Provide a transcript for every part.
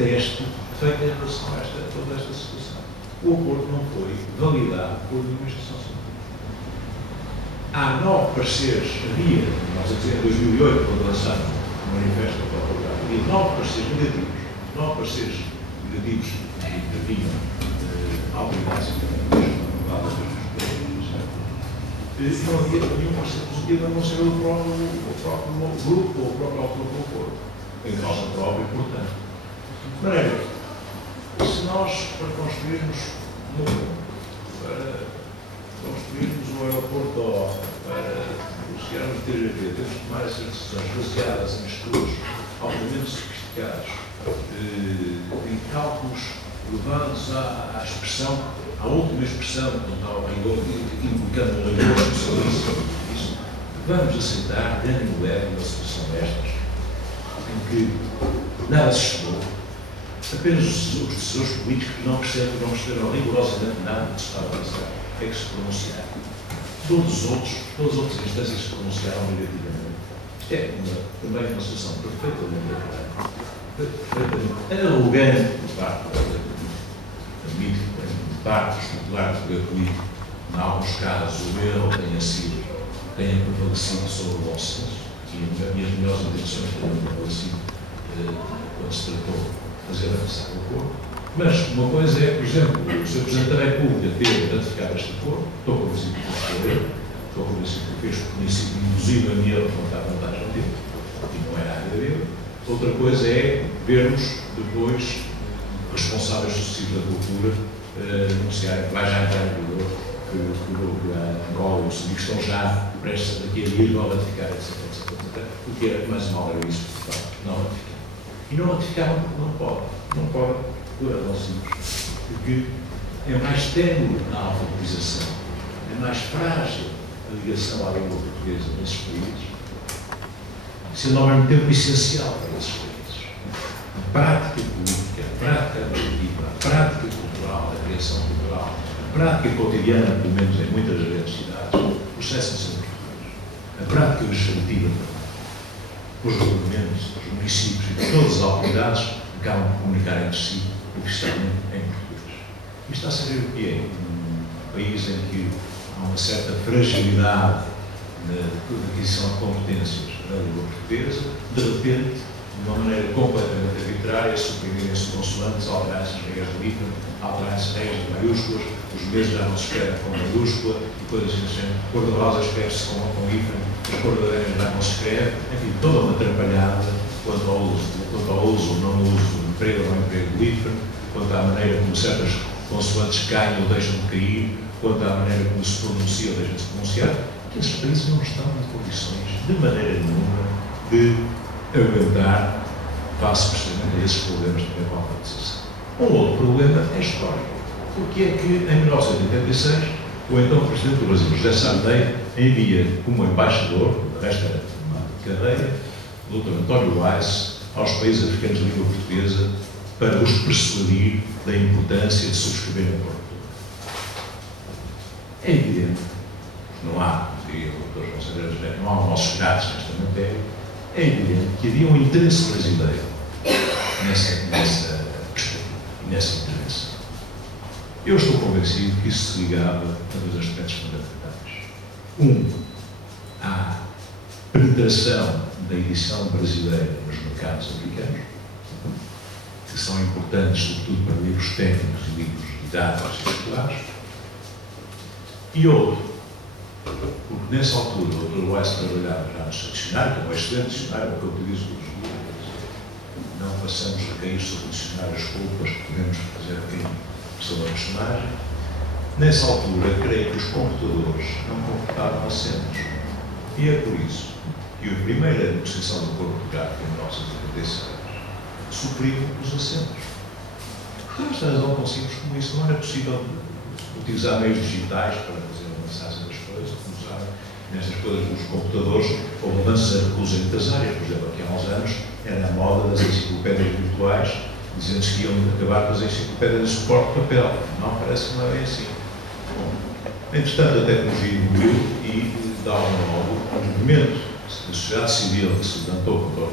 teste feito em relação a toda esta situação. O acordo não foi validado por nenhuma instituição científica. Há 9 pareceres, havia, nós a dizer, em 2008, quando lançámos o manifesto para o programa, havia 9 pareceres negativos que haviam autoridades económicas renovadas e não havia nenhum parecer positivo, a não ser o próprio grupo ou o próprio autor do acordo, em causa própria, portanto. De maneira que, se nós, para construirmos o aeroporto, para chegarmos a TGV, temos que tomar essas decisões baseadas em estudos altamente sofisticados, em cálculos levados à expressão, à última expressão, ao rigor, implicando um rigor especialista. Vamos aceitar, dando o leve uma situação destas, em que nada se estudou, apenas os decisores políticos que não perceberam rigorosamente nada do que se estava a passar, é que se pronunciaram. Todas as outras instâncias se pronunciaram negativamente. É também uma situação perfeitamente arrogante por parte dos populares do poder político. Em alguns casos, o erro tenha prevalecido sobre o bom senso, e as melhores intenções tenham prevalecido quando se tratou de fazer avançar o acordo. Mas uma coisa é, por exemplo, o Sr. Presidente da República ter ratificado este acordo, estou convencido que foi ele, estou convencido que fez por princípio induzido a mim a levantar a vantagem dele, e não era a área dele. Outra coisa é vermos depois responsáveis sucessivos da cultura anunciarem que vai já entrar em vigor, que a Angola e o Moçambique estão já prestes daqui a dias vão ratificar, etc. O que é mais mal era isso, não ratificar. E não ratificaram porque não pode, por razão simples, porque é mais ténue na alfabetização, é mais frágil a ligação à língua portuguesa nesses países, sendo ao mesmo tempo essencial para esses países. A prática política, a prática administrativa, a prática cultural, a criação cultural, a prática cotidiana, pelo menos em muitas grandes cidades, processam sempre português. A prática legislativa, os governamentos, os municípios e todas as autoridades acabam por comunicar entre si oficialmente em português. Isto está a saber o que é um país em que há uma certa fragilidade na aquisição de competências na língua portuguesa, de repente, de uma maneira completamente arbitrária, suprimirem-se consoantes, alterarem-se as regras do IFAM, alterarem-se regras de maiúsculas, os meses já não se escrevem com maiúscula, e coisas assim, a cor da rosa escreve-se com IFAM, a cor da laranja já não se escreve, enfim, toda uma atrapalhada quanto ao uso ou não uso, emprego ou não emprego do IFAM, quanto à maneira como certas consoantes caem ou deixam de cair, quanto à maneira como se pronuncia ou deixam de se pronunciar. Esses países não estão em condições, de maneira nenhuma, de aguentar face precisamente a esses problemas também com a alfabetização. Um outro problema é histórico. Porque é que, em 1986, o então Presidente do Brasil, José Sarney, envia como embaixador, da resta de carreira, o Dr. António Weiss, aos países africanos de língua portuguesa para os persuadir da importância de subscrever um acordo. É evidente, não há, diria o Dr. João Sandra José, não há nossos gatos nesta matéria, é evidente que havia um interesse brasileiro nessa questão, nessa intervenção. Eu estou convencido que isso se ligava a dois aspectos fundamentais. À penetração da edição brasileira nos mercados africanos, que são importantes, sobretudo para livros técnicos e livros didáticos e escolares, e outro, porque nessa altura o Dr. Weiss trabalhava já no seu dicionário, que é um excelente dicionário, que eu utilizo todos os dias. Não passamos a cair sobre o dicionário as culpas que podemos fazer aqui sobre a personagem. Nessa altura, creio que os computadores não comportavam acentos. E é por isso que a primeira negociação do acordo de Gato, em 1986, supriu os acentos. Por esta razão, tão simples como isso, não era possível utilizar meios digitais para fazer a mensagem das coisas, usar nestas coisas dos computadores, ou mudanças de recursos entre as áreas. Por exemplo, aqui há uns anos era a moda das enciclopédias virtuais, dizendo-se que iam acabar com as enciclopédias de suporte de papel. Não, parece que não é bem assim. Bom, entretanto, a tecnologia evoluiu e dá um modo, um movimento da sociedade civil que se levantou contra o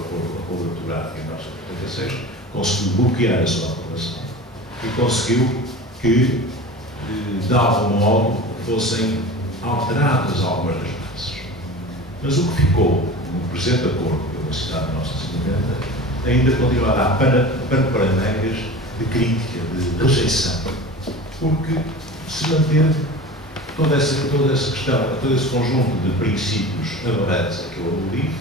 acordo de Gato em 1986, conseguiu bloquear a sua aprovação e conseguiu que, de algum modo, fossem alteradas algumas das bases. Mas o que ficou no presente acordo pela cidade de 1990 ainda continua a dar pano-paraneiras de crítica, de rejeição, porque se manteve toda essa questão, todo esse conjunto de princípios aberrantes a que eu aludi,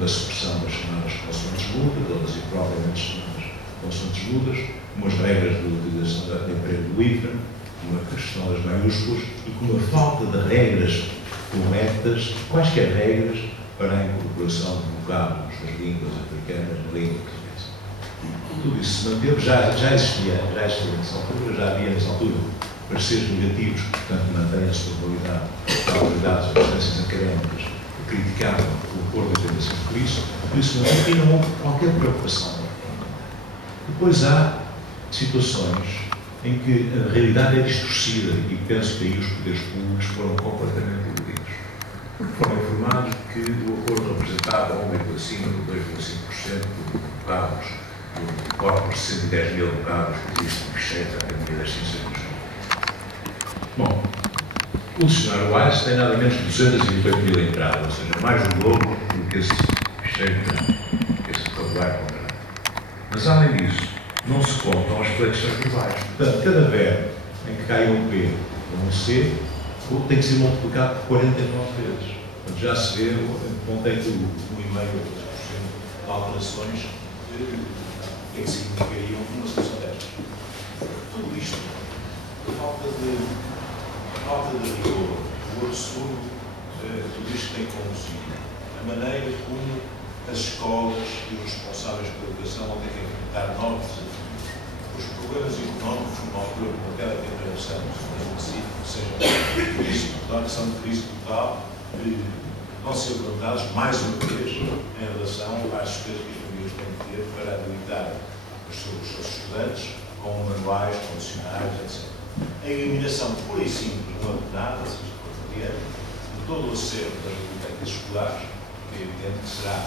da supressão das chamadas consoantes mudas, ou das impropriamente chamadas consoantes mudas, umas regras de utilização de emprego do IFRA, uma questão das maiúsculas e com uma falta de regras corretas, quaisquer regras para a incorporação de vocabulos das línguas africanas na língua portuguesa. Tudo isso se manteve, já existia nessa altura, já havia nessa altura pareceres negativos, que, portanto, mantém a sua validade, a autoridades e instâncias académicas que criticavam o acordo de 85 por isso não houve qualquer preocupação. Depois há situações em que a realidade é distorcida e penso que aí os poderes públicos foram completamente iludidos. Foram informados de que o acordo representava 1,5% ou 2,5% de vocabulos, do corpus de 110 mil vocabulos que existe no fecheiro da Academia das Ciências dos Jogos. Bom, o dicionário Wise tem nada menos de 228 mil entradas, ou seja, mais do dobro do que esse fecheiro, que esse vocabulário comprado. Mas, além disso, não se contam as flexões verbais. Portanto, cada verbo em que cai um P ou um C tem que ser multiplicado por 49 vezes. Portanto, já se vê onde é que o 1,5% de alterações que significariam uma solução destas. Tudo isto, a falta de rigor, o absurdo, tudo isto tem conduzido a maneira como as escolas e os responsáveis pela educação vão ter que enfrentar novos desafios. Os problemas económicos, numa altura como aquela que atravessamos, seja tornação de crise total, vão ser levantados mais uma vez em relação às despesas que as famílias têm que ter para habilitar os seus estudantes com manuais, com dicionários, etc. A eliminação pura e simples, não ordenada, se isto for adiante, de todo o acervo das bibliotecas escolares, que é evidente que será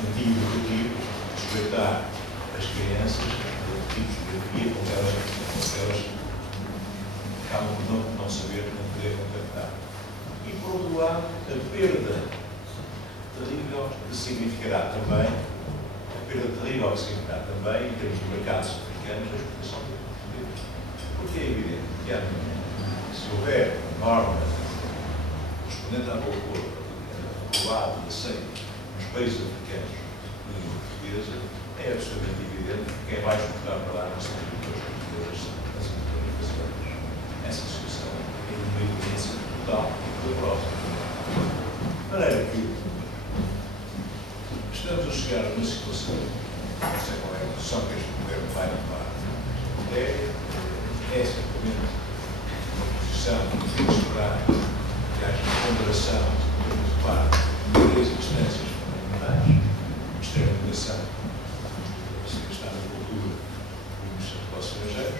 anti-educativo respeitar as crianças do tipo de geografia com que elas acabam por não saber, não poder contactar. E, por outro lado, a perda terrível que significará também, em termos de mercados africanos, a exportação de produtos. Porque é evidente que se houver norma correspondente ao acordo aprovado e aceito nos países africanos de língua portuguesa, é absolutamente evidente que quem vai exportar para lá não são agricultores portugueses, as agricultores brasileiras. Essa situação é uma evidência total e próxima. De maneira que estamos a chegar a uma situação, não sei qual é a posição que este governo vai tomar, é certamente uma posição de esperar que haja uma ponderação de parte de três instâncias fundamentais: o Ministério da Educação, o Estado da Cultura e o Ministério dos Negócios Estrangeiros,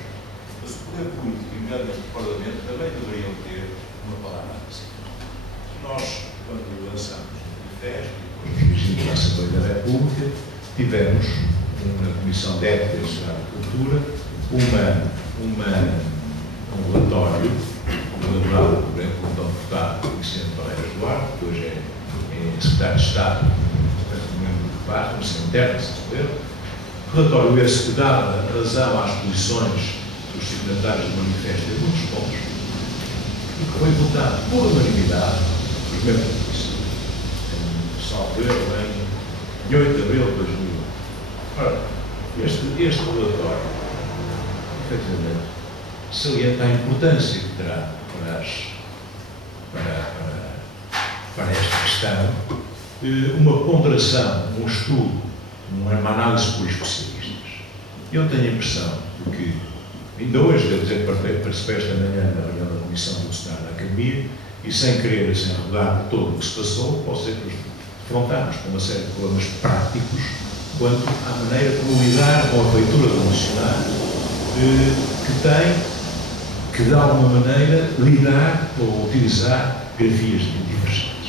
mas o poder político e nomeadamente o Parlamento também deveriam ter uma palavra a dizer. Nós, quando lançamos o manifesto e depois dirigimos à Assembleia da República, tivemos na Comissão de Ética e Sociedade de Cultura um relatório elaborado por o deputado Vicente Barreiras Duarte, que hoje é secretário de Estado, portanto, membro do PAR, Comissão Interna, se não erro. Relatório esse que dava razão às posições dos signatários do manifesto em muitos pontos e que foi votado por unanimidade nos membros da Comissão, salvo erro, em 8 de abril de 2000. Ora, este relatório, efetivamente, salienta a importância que terá para esta questão uma ponderação, um estudo, uma análise por especialistas. Eu tenho a impressão de que, ainda hoje, devo dizer que participei esta manhã na reunião da Comissão do Dicionário da Academia e sem querer, sem rodar de todo o que se passou, posso dizer que nos defrontámos com uma série de problemas práticos quanto à maneira como lidar com a feitura do dicionário que tem que, de alguma maneira, lidar ou utilizar grafias de diversidade.